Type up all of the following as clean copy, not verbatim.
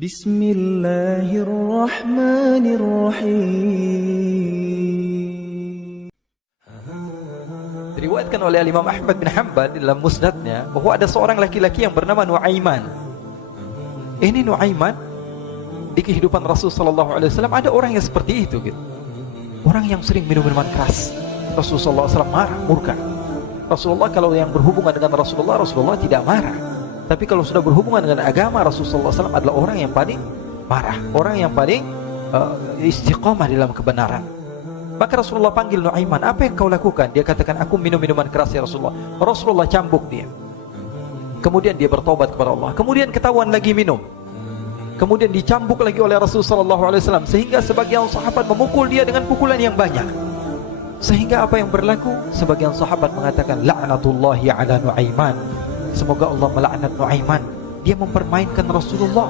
Bismillahirrahmanirrahim. Diriwayatkan oleh Imam Ahmad bin Hanbal dalam musnadnya bahwa ada seorang laki-laki yang bernama Nuaiman. Ini Nuaiman di kehidupan Rasulullah SAW ada orang yang seperti itu gitu. Orang yang sering minum minuman keras. Rasulullah SAW marah, murka. Rasulullah kalau yang berhubungan dengan Rasulullah tidak marah. Tapi kalau sudah berhubungan dengan agama, Rasulullah SAW adalah orang yang paling marah, orang yang paling istiqomah dalam kebenaran. Maka Rasulullah panggil Nuaiman, apa yang kau lakukan? Dia katakan, aku minum minuman keras ya Rasulullah. Rasulullah cambuk dia. Kemudian dia bertobat kepada Allah. Kemudian ketahuan lagi minum. Kemudian dicambuk lagi oleh Rasulullah SAW, sehingga sebagian sahabat memukul dia dengan pukulan yang banyak. Sehingga apa yang berlaku? Sebagian sahabat mengatakan, la'natullahi ala Nuaiman. Semoga Allah melaknat Nuaiman. Dia mempermainkan Rasulullah.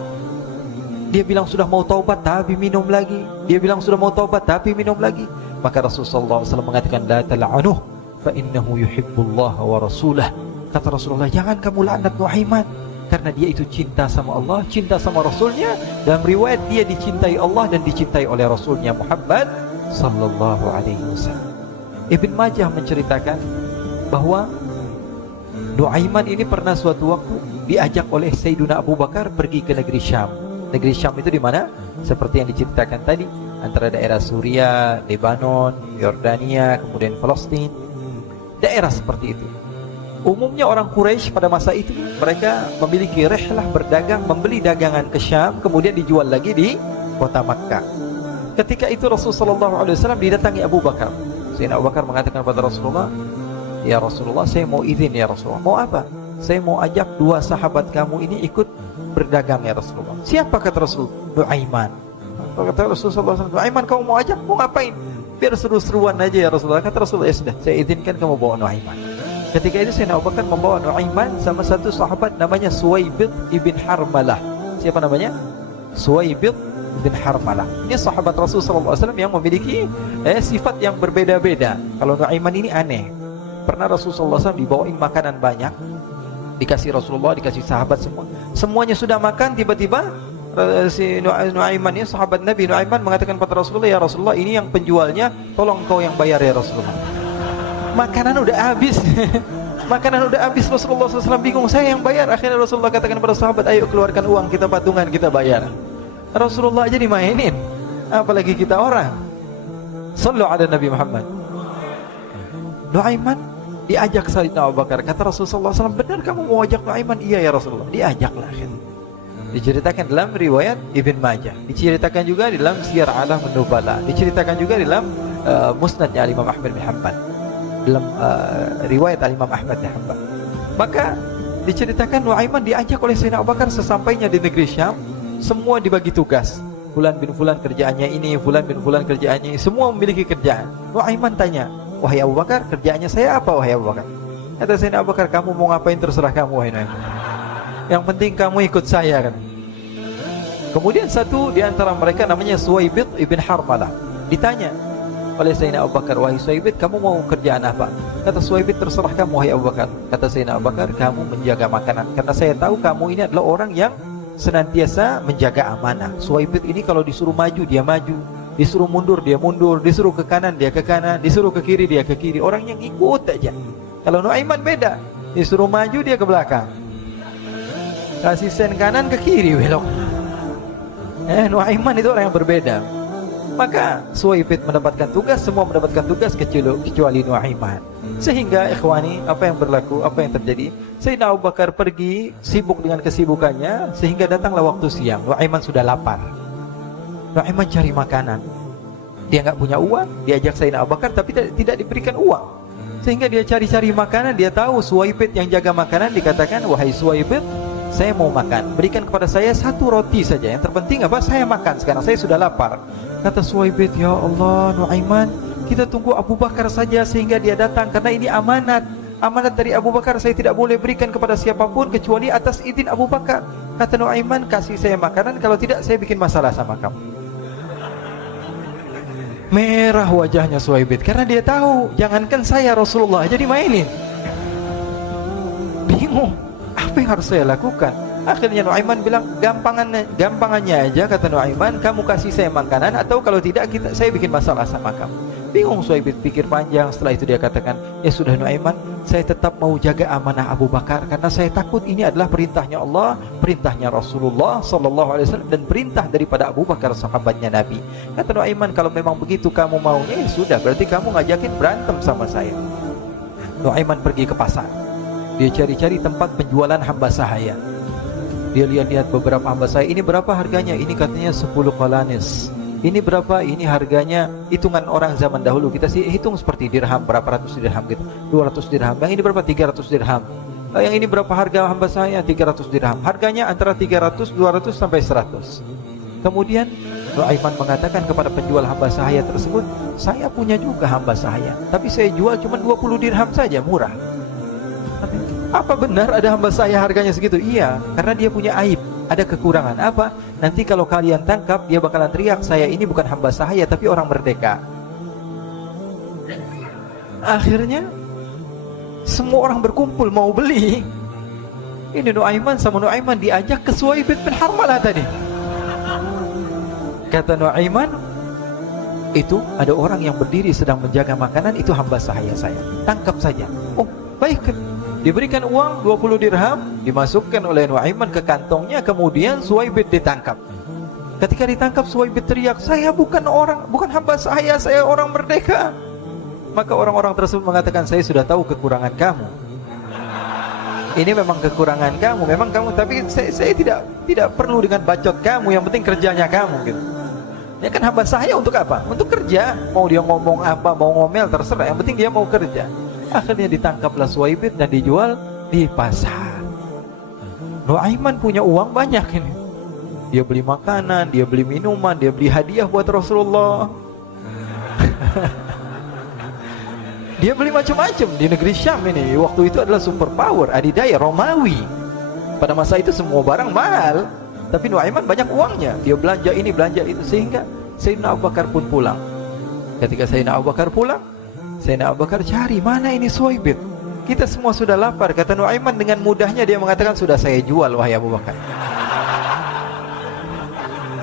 Dia bilang sudah mau taubat tapi minum lagi. Dia bilang sudah mau taubat tapi minum lagi. Maka Rasulullah SAW mengatakan, la tal'anuh fa innahu yuhibbullah wa rasulah. Kata Rasulullah, jangan kamu laknat Nuaiman, karena dia itu cinta sama Allah, cinta sama Rasulnya. Dalam riwayat dia dicintai Allah dan dicintai oleh Rasulnya Muhammad sallallahu alaihi wasallam. Ibn Majah menceritakan bahwa Nuaiman ini pernah suatu waktu diajak oleh Sayyiduna Abu Bakar pergi ke negeri Syam. Negeri Syam itu di mana? Seperti yang diceritakan tadi, antara daerah Suria, Lebanon, Yordania, kemudian Palestina. Daerah seperti itu. Umumnya orang Quraisy pada masa itu mereka memiliki rihlah berdagang, membeli dagangan ke Syam, kemudian dijual lagi di kota Makkah. Ketika itu Rasulullah SAW didatangi Abu Bakar. Sayyidina Abu Bakar mengatakan kepada Rasulullah, ya Rasulullah, saya mau izin ya Rasulullah. Mau apa? Saya mau ajak dua sahabat kamu ini ikut berdagang ya Rasulullah. Siapa? Kata Rasul, Nuaiman. Kata Rasulullah SAW, Nuaiman kamu mau ajak? Mau ngapain? Biar seru-seruan aja ya Rasulullah. Kata Rasulullah, ya sudah, saya izinkan kamu bawa Nuaiman. Ketika itu Sayyidina Abu Bakar membawa Nuaiman sama satu sahabat namanya Suwaibid ibn Harmalah. Siapa namanya? Suwaibid bin Harmalah. Ini sahabat Rasulullah SAW yang memiliki sifat yang berbeda-beda. Kalau Nuaiman ini aneh. Pernah Rasulullah SAW dibawain makanan banyak, dikasih Rasulullah, dikasih sahabat semua. Semuanya sudah makan, tiba-tiba si Nuaiman ini, sahabat Nabi Nuaiman mengatakan kepada Rasulullah, ya Rasulullah, ini yang penjualnya, tolong kau yang bayar ya Rasulullah. Makanan udah habis. Makanan udah habis. Rasulullah SAW bingung, saya yang bayar. Akhirnya Rasulullah katakan kepada sahabat, ayo keluarkan uang, kita patungan, kita bayar. Rasulullah aja dimainin, apalagi kita orang. Sallu ala Nabi Muhammad. Nuaiman diajak Sayyidina Abu Bakar. Kata Rasulullah SAW, benar kamu mau ajak Nuaiman? Iya ya Rasulullah. Diajaklah. Diceritakan dalam riwayat Ibn Majah, diceritakan juga dalam Siyar A'lam An-Nubala, diceritakan juga dalam musnadnya Imam Ahmad bin Hanbal, dalam riwayat Imam Ahmad bin Hanbal. Maka diceritakan Nuaiman diajak oleh Sayyidina Abu Bakar. Sesampainya di negeri Syam, semua dibagi tugas. Fulan bin Fulan kerjaannya ini, Fulan bin Fulan kerjaannya ini. Semua memiliki kerjaan. Nuaiman tanya, wahai Abu Bakar, kerjaannya saya apa wahai Abu Bakar? Kata Sayyidina Abu Bakar, kamu mau ngapain terserah kamu wahai Nuaiman. Yang penting kamu ikut saya kan. Kemudian satu di antara mereka namanya Suwaibid ibn Harmalah. Ditanya oleh Sayyidina Abu Bakar, wahai Suwaibid, kamu mau kerjaan apa? Kata Suwaibid, terserah kamu wahai Abu Bakar. Kata Sayyidina Abu Bakar, kamu menjaga makanan, karena saya tahu kamu ini adalah orang yang senantiasa menjaga amanah. Suwaibid ini kalau disuruh maju dia maju, disuruh mundur dia mundur, disuruh ke kanan dia ke kanan, disuruh ke kiri dia ke kiri. Orang yang ikut aja. Kalau Nuaiman beda, disuruh maju dia ke belakang, kasih sen kanan ke kiri belok. Nuaiman itu orang yang berbeda. Maka Suwaibid mendapatkan tugas, semua mendapatkan tugas kecuali Nuaiman. Sehingga ikhwani, apa yang berlaku, apa yang terjadi? Sayyidina Abu Bakar pergi sibuk dengan kesibukannya, sehingga datanglah waktu siang. Nuaiman sudah lapar. Nuaiman cari makanan. Dia nggak punya uang, diajak Sayyidina Abu Bakar tapi tidak diberikan uang. Sehingga dia cari-cari makanan. Dia tahu Suwaibid yang jaga makanan, dikatakan, wahai Suwaibid, saya mau makan, berikan kepada saya satu roti saja. Yang terpenting apa? Saya makan sekarang, saya sudah lapar. Kata Suwaibid, ya Allah Nuaiman, kita tunggu Abu Bakar saja sehingga dia datang, karena ini amanat. Amanat dari Abu Bakar, saya tidak boleh berikan kepada siapapun kecuali atas izin Abu Bakar. Kata Nuaiman, kasih saya makanan, kalau tidak saya bikin masalah sama kamu. Merah wajahnya Suwaibid, karena dia tahu, jangankan saya, Rasulullah jadi mainin. Bingung, apa yang harus saya lakukan? Akhirnya Nuaiman bilang, gampangannya aja, kata Nuaiman, kamu kasih saya makanan, atau kalau tidak saya bikin masalah sama kamu. Bingung Suhaib pikir panjang. Setelah itu dia katakan, ya sudah Nuaiman, saya tetap mau jaga amanah Abu Bakar, karena saya takut ini adalah perintahnya Allah, perintahnya Rasulullah sallallahu alaihi wasallam, dan perintah daripada Abu Bakar sahabatnya Nabi. Kata Nuaiman, kalau memang begitu kamu maunya, ya sudah, berarti kamu ngajakin berantem sama saya. Nuaiman pergi ke pasar. Dia cari-cari tempat penjualan hamba sahaya. Dia lihat-lihat beberapa hamba sahaya. Ini berapa harganya? Ini katanya 10 qalanis. Ini berapa? Ini harganya hitungan orang zaman dahulu. Kita sih hitung seperti dirham, berapa ratus dirham gitu. 200 dirham. Yang ini berapa? 300 dirham. Yang ini berapa harga hamba sahaya? 300 dirham. Harganya antara 300, 200 sampai 100. Kemudian Nuaiman mengatakan kepada penjual hamba sahaya tersebut, saya punya juga hamba sahaya, tapi saya jual cuma 20 dirham saja, murah. Apa benar ada hamba saya harganya segitu? Iya, karena dia punya aib, ada kekurangan. Apa? Nanti kalau kalian tangkap, dia bakalan teriak, saya ini bukan hamba sahaya tapi orang merdeka. Akhirnya semua orang berkumpul mau beli. Ini Nuaiman sama Nuaiman diajak ke Suhaib bin Harmalah tadi. Kata Nuaiman, itu ada orang yang berdiri sedang menjaga makanan, itu hamba sahaya saya, tangkap saja. Oh baik. Diberikan uang 20 dirham, dimasukkan oleh Nuaiman ke kantongnya, kemudian Suhaib ditangkap. Ketika ditangkap, Suhaib teriak, saya bukan hamba saya orang merdeka. Maka orang-orang tersebut mengatakan, saya sudah tahu kekurangan kamu. Ini memang kekurangan kamu, memang kamu, tapi saya tidak perlu dengan bacot kamu, yang penting kerjanya kamu gitu. Ya kan hamba saya untuk apa? Untuk kerja. Mau dia ngomong apa, mau ngomel terserah, yang penting dia mau kerja. Akhirnya ditangkaplah Suhaib dan dijual di pasar. Nuaiman punya uang banyak ini. Dia beli makanan, dia beli minuman, dia beli hadiah buat Rasulullah. Dia beli macam-macam di negeri Syam ini. Waktu itu adalah superpower, adidaya Romawi. Pada masa itu semua barang mahal, tapi Nuaiman banyak uangnya. Dia belanja ini, belanja itu, sehingga Sayyidina Abu Bakar pun pulang. Ketika Sayyidina Abu Bakar pulang, Sayyidina Abu Bakar cari, mana ini Suhaib? Kita semua sudah lapar. Kata Nuaiman dengan mudahnya dia mengatakan, sudah saya jual wahai Abu Bakar.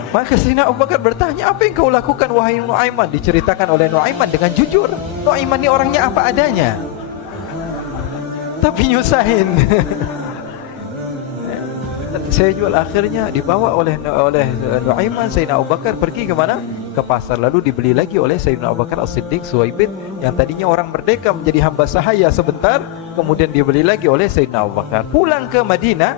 Maka Sayyidina Abu Bakar bertanya, apa yang kau lakukan wahai Nuaiman? Diceritakan oleh Nuaiman dengan jujur. Nuaiman ini orangnya apa adanya, tapi nyusahin. Saya jual. Akhirnya dibawa oleh Nuaiman, Sayyidina Abu Bakar pergi ke mana? Ke pasar. Lalu dibeli lagi oleh Sayyidina Abu Bakar As-Siddiq Suhaib yang tadinya orang merdeka menjadi hamba sahaya sebentar, kemudian dibeli lagi oleh Sayyidina Abu Bakar. Pulang ke Madinah,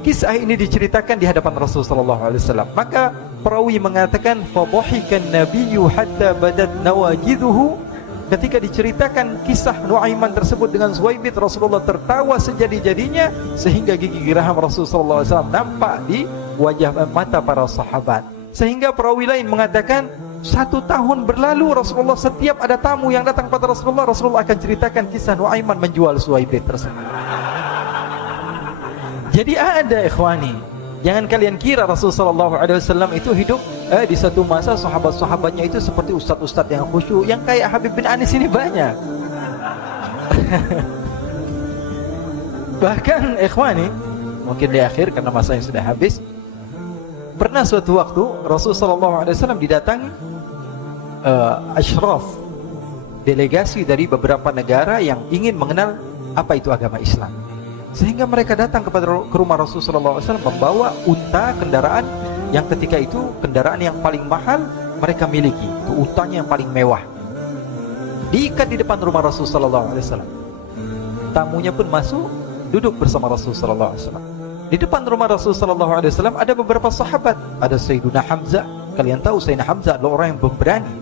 kisah ini diceritakan di hadapan Rasulullah sallallahu alaihi wasallam. Maka perawi mengatakan, fadhahikan nabiyyu hatta badat nawajiduhu. Ketika diceritakan kisah Nuaiman tersebut dengan Suhaib, Rasulullah tertawa sejadi-jadinya sehingga gigi geraham Rasulullah sallallahu alaihi wasallam nampak di wajah mata para sahabat. Sehingga perawi lain mengatakan, 1 tahun berlalu Rasulullah, setiap ada tamu yang datang pada Rasulullah, Rasulullah akan ceritakan kisah Nuaiman menjual Suhaib tersebut. Jadi ada ikhwani, jangan kalian kira Rasulullah SAW itu hidup di satu masa sahabat-sahabatnya itu seperti ustadz-ustadz yang khusyuk, yang kayak Habib bin Anis ini banyak. Bahkan ikhwani, mungkin di akhir karena masa yang sudah habis, pernah suatu waktu Rasulullah SAW didatangi asyraf, delegasi dari beberapa negara yang ingin mengenal apa itu agama Islam. Sehingga mereka datang ke rumah Rasulullah SAW membawa unta, kendaraan yang ketika itu kendaraan yang paling mahal mereka miliki. Itu untanya yang paling mewah. Diikat di depan rumah Rasulullah SAW. Tamunya pun masuk, duduk bersama Rasulullah SAW. Di depan rumah Rasulullah SAW ada beberapa sahabat. Ada Sayyiduna Hamzah. Kalian tahu Sayyidina Hamzah adalah orang yang pemberani.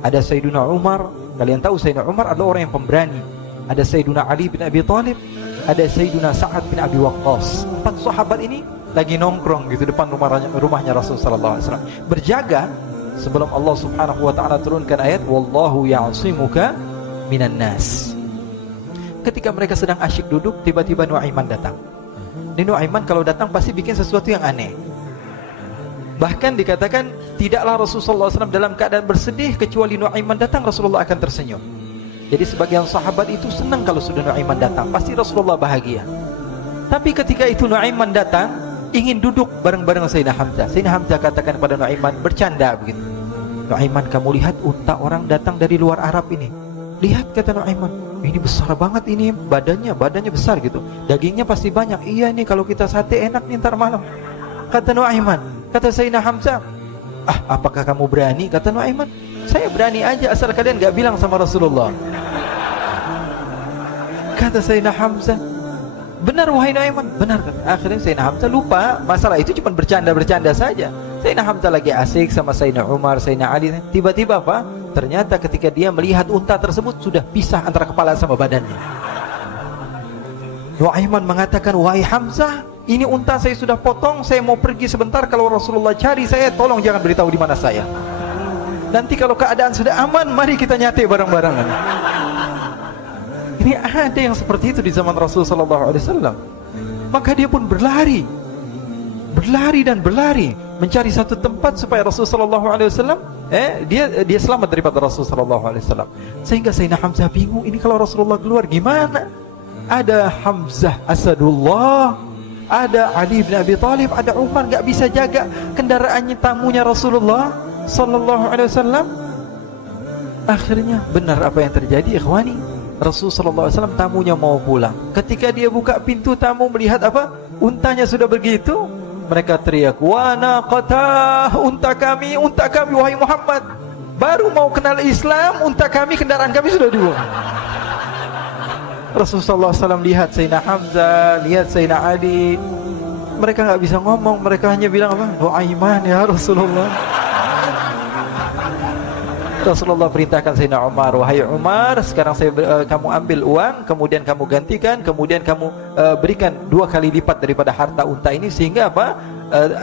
Ada Sayyiduna Umar. Kalian tahu Sayyidina Umar adalah orang yang pemberani. Ada Sayyiduna Ali bin Abi Thalib. Ada Sayyiduna Sa'ad bin Abi Waqqas. 4 sahabat ini lagi nongkrong gitu depan rumahnya Rasulullah SAW, berjaga sebelum Allah Subhanahu wa ta'ala turunkan ayat wallahu ya'simuka minan nas. Ketika mereka sedang asyik duduk, tiba-tiba Nuaiman datang. Ini Nuaiman kalau datang pasti bikin sesuatu yang aneh. Bahkan dikatakan tidaklah Rasulullah SAW dalam keadaan bersedih, kecuali Nuaiman datang Rasulullah akan tersenyum. Jadi sebagian sahabat itu senang kalau sudah Nuaiman datang, pasti Rasulullah bahagia. Tapi ketika itu Nuaiman datang, ingin duduk bareng-bareng Sayyidina Hamzah. Sayyidina Hamzah katakan kepada Nuaiman, bercanda begitu. Nuaiman, kamu lihat unta orang datang dari luar Arab ini. Lihat, kata Nuaiman, ini besar banget ini, badannya besar gitu. Dagingnya pasti banyak. Iya nih, kalau kita sate enak nih ntar malam. Kata Nuaiman. Kata Sayyidina Hamzah, apakah kamu berani? Kata Nuaiman, saya berani aja asal kalian gak bilang sama Rasulullah. Kata Sayyidina Hamzah, benar wahai Nuaiman, benar. Akhirnya Sayyidina Hamzah lupa masalah itu, cuma bercanda-bercanda saja. Sayyidina Hamzah lagi asik sama Sayyidina Umar, Sayyidina Ali. Tiba-tiba apa? Ternyata ketika dia melihat unta tersebut sudah pisah antara kepala sama badannya. Nuaiman mengatakan, wahai Hamzah, ini unta saya sudah potong, saya mau pergi sebentar. Kalau Rasulullah cari saya, tolong jangan beritahu di mana saya. Nanti kalau keadaan sudah aman, mari kita nyate bareng-barengan. Ini ada yang seperti itu di zaman Rasulullah SAW. Maka dia pun berlari dan berlari mencari satu tempat supaya Rasulullah SAW dia selamat daripada Rasulullah SAW. Sehingga Sayyidina Hamzah bingung, ini kalau Rasulullah keluar gimana? Ada Hamzah Asadullah, ada Ali bin Abi Thalib, ada Umar, gak bisa jaga kendaraannya, tamunya Rasulullah Sallallahu Alaihi Wasallam. Akhirnya benar apa yang terjadi, ikhwani. Rasulullah SAW tamunya mau pulang. Ketika dia buka pintu, tamu melihat apa? Untanya sudah begitu. Mereka teriak, wa naqatah, unta kami wahai Muhammad. Baru mau kenal Islam, unta kami, kendaraan kami sudah dibuang. Rasulullah SAW lihat Sayyidina Hamzah, lihat Sayyidina Ali. Mereka gak bisa ngomong, mereka hanya bilang apa? Nuaiman ya Rasulullah. Rasulullah perintahkan Sayyidina Umar, wahai Umar, sekarang kamu ambil uang, kemudian kamu gantikan, kemudian kamu berikan 2 kali lipat daripada harta unta ini, sehingga apa?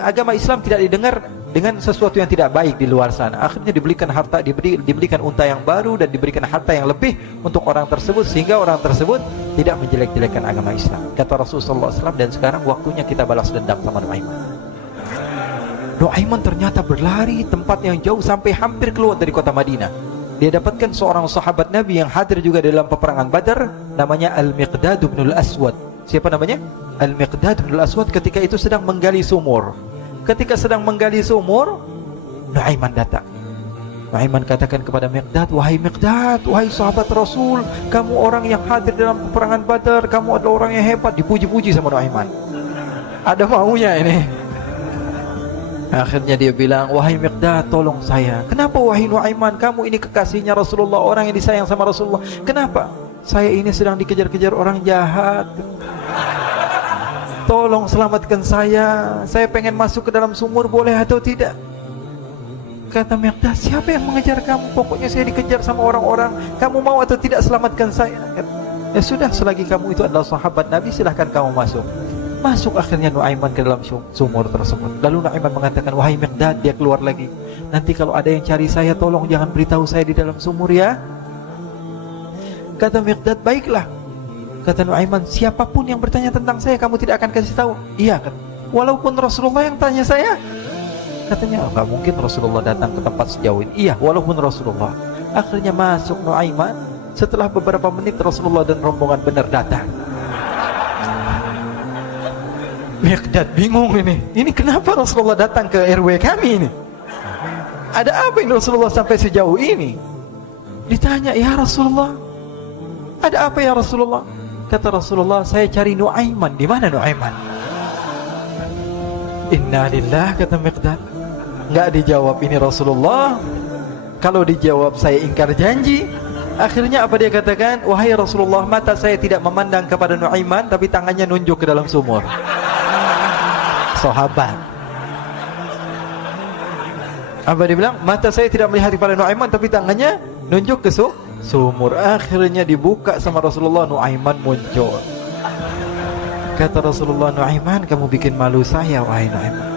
Agama Islam tidak didengar dengan sesuatu yang tidak baik di luar sana. Akhirnya diberikan harta, diberikan unta yang baru dan diberikan harta yang lebih untuk orang tersebut, sehingga orang tersebut tidak menjelek-jelekkan agama Islam. Kata Rasulullah SAW, dan sekarang waktunya kita balas dendam sama Nuaiman. Nuaiman ternyata berlari tempat yang jauh sampai hampir keluar dari kota Madinah. Dia dapatkan seorang sahabat Nabi yang hadir juga dalam peperangan Badar, namanya Al-Miqdad bin Al-Aswad. Siapa namanya? Al-Miqdad bin Al-Aswad ketika itu sedang menggali sumur. Ketika sedang menggali sumur, Nuaiman datang. Nuaiman katakan kepada Miqdad, wahai Miqdad, wahai sahabat Rasul, kamu orang yang hadir dalam peperangan Badar, kamu adalah orang yang hebat. Dipuji-puji sama Nuaiman. Ada maunya ini. Akhirnya dia bilang, wahai Miqdad, tolong saya. Kenapa wahai Nuaiman? Kamu ini kekasihnya Rasulullah, orang yang disayang sama Rasulullah. Kenapa? Saya ini sedang dikejar-kejar orang jahat. Tolong selamatkan saya. Saya pengen masuk ke dalam sumur, boleh atau tidak? Kata Miqdad, siapa yang mengejar kamu? Pokoknya saya dikejar sama orang-orang. Kamu mau atau tidak selamatkan saya? Ya sudah, selagi kamu itu adalah sahabat Nabi, silahkan kamu masuk. Masuk akhirnya Nuaiman ke dalam sumur tersebut. Lalu Nuaiman mengatakan, wahai Miqdad, dia keluar lagi. Nanti kalau ada yang cari saya, tolong jangan beritahu saya di dalam sumur ya. Kata Miqdad, baiklah. Kata Nuaiman, siapapun yang bertanya tentang saya, kamu tidak akan kasih tahu? Iya, kan? Walaupun Rasulullah yang tanya saya? Katanya, oh, gak mungkin Rasulullah datang ke tempat sejauh ini. Iya, walaupun Rasulullah. Akhirnya masuk Nuaiman. Setelah beberapa menit, Rasulullah dan rombongan benar datang. Miqdad bingung ini. Ini kenapa Rasulullah datang ke RW kami ini? Ada apa ini Rasulullah sampai sejauh ini? Ditanya, ya Rasulullah, ada apa ya Rasulullah? Kata Rasulullah, saya cari Nuaiman. Di mana Nuaiman? Inna lillah, kata Miqdad. Nggak dijawab ini Rasulullah. Kalau dijawab saya ingkar janji. Akhirnya apa dia katakan? Wahai Rasulullah, mata saya tidak memandang kepada Nuaiman, tapi tangannya nunjuk ke dalam sumur. Sahabat. Apa dia bilang? Mata saya tidak melihat kepada Nuaiman, tapi tangannya nunjuk ke sumur. Akhirnya dibuka sama Rasulullah, Nuaiman muncul. Kata Rasulullah, Nuaiman, kamu bikin malu saya, wahai Nuaiman.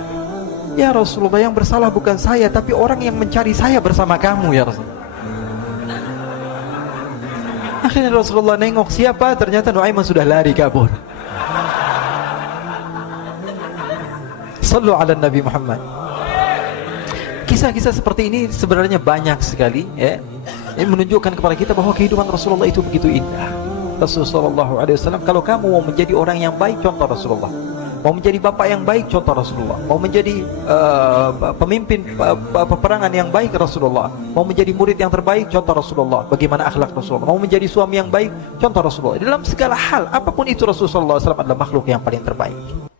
Ya Rasulullah, yang bersalah bukan saya, tapi orang yang mencari saya bersama kamu, ya Rasulullah. Akhirnya Rasulullah nengok, siapa? Ternyata Nuaiman sudah lari kabur. Sallu ala Nabi Muhammad. Kisah-kisah seperti ini sebenarnya banyak sekali, ya. Ini menunjukkan kepada kita bahwa kehidupan Rasulullah itu begitu indah. Rasulullah SAW, kalau kamu mau menjadi orang yang baik, contoh Rasulullah. Mau menjadi bapak yang baik, contoh Rasulullah. Mau menjadi pemimpin peperangan yang baik, Rasulullah. Mau menjadi murid yang terbaik, contoh Rasulullah. Bagaimana akhlak Rasulullah. Mau menjadi suami yang baik, contoh Rasulullah. Dalam segala hal, apapun itu, Rasulullah SAW adalah makhluk yang paling terbaik.